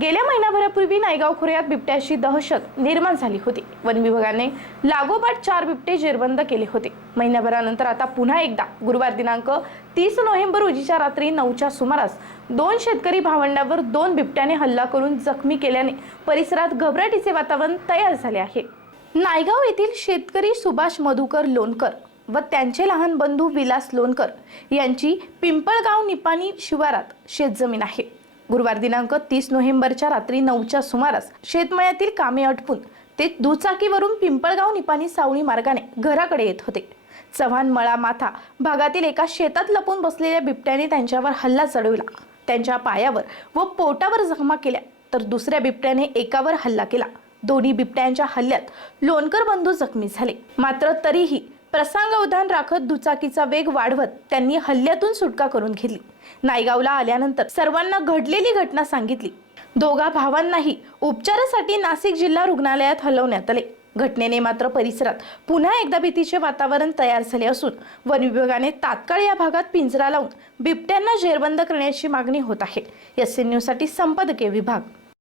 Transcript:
गेल्या महिनाभरापूर्वी नायगाव खोऱ्यात बिबट्याची दहशत निर्माण झाली होती. वन विभागाने लागोपाठ चार बिबटे जेरबंद केले होते. महिन्याभरानंतर आता पुन्हा एकदा गुरुवार दिनांक तीस नोव्हेंबर रोजीच्या रात्री नऊच्या सुमारास दोन शेतकरी भावंडावर दोन बिबट्याने हल्ला करून जखमी केल्याने परिसरात घबराटीचे वातावरण तयार झाले आहे. नायगाव येथील शेतकरी सुभाष मधुकर लोणकर व त्यांचे लहान बंधू विलास लोणकर यांची पिंपळगाव निपाणी शिवारात शेतजमीन आहे. गुरुवार दिनांक तीस नोव्हेंबरच्या रात्री नऊच्या सुमारास शेतमळ्यातील कामे आटपून ते दुचाकीवरून पिंपळगाव निपाणी सावळी मार्गाने घराकडे येत होते. चव्हाण मळा माथा भागातील एका शेतात लपून बसलेल्या बिबट्याने त्यांच्यावर हल्ला चढविला. त्यांच्या पायावर व पोटावर जखमा केल्या तर दुसऱ्या बिबट्याने एकावर हल्ला केला. दोन्ही बिबट्यांच्या हल्ल्यात लोणकर बंधू जखमी झाले. मात्र तरीही प्रसंगावधान राखत दुचाकीचा वेग वाढवत त्यांनी हल्ल्यातून सुटका करून घेतली. नायगावला आल्यानंतर सर्वांना घडलेली घटना सांगितली. दोघा भावांनाही उपचारासाठी नाशिक जिल्हा रुग्णालयात हलवण्यात आले. घटनेने मात्र परिसरात पुन्हा एकदा भीतीचे वातावरण तयार झाले असून वन विभागाने तात्काळ या भागात पिंजरा लावून बिबट्यांना जेरबंद करण्याची मागणी होत आहे. एस एन न्यूजसाठी संपादकीय विभाग.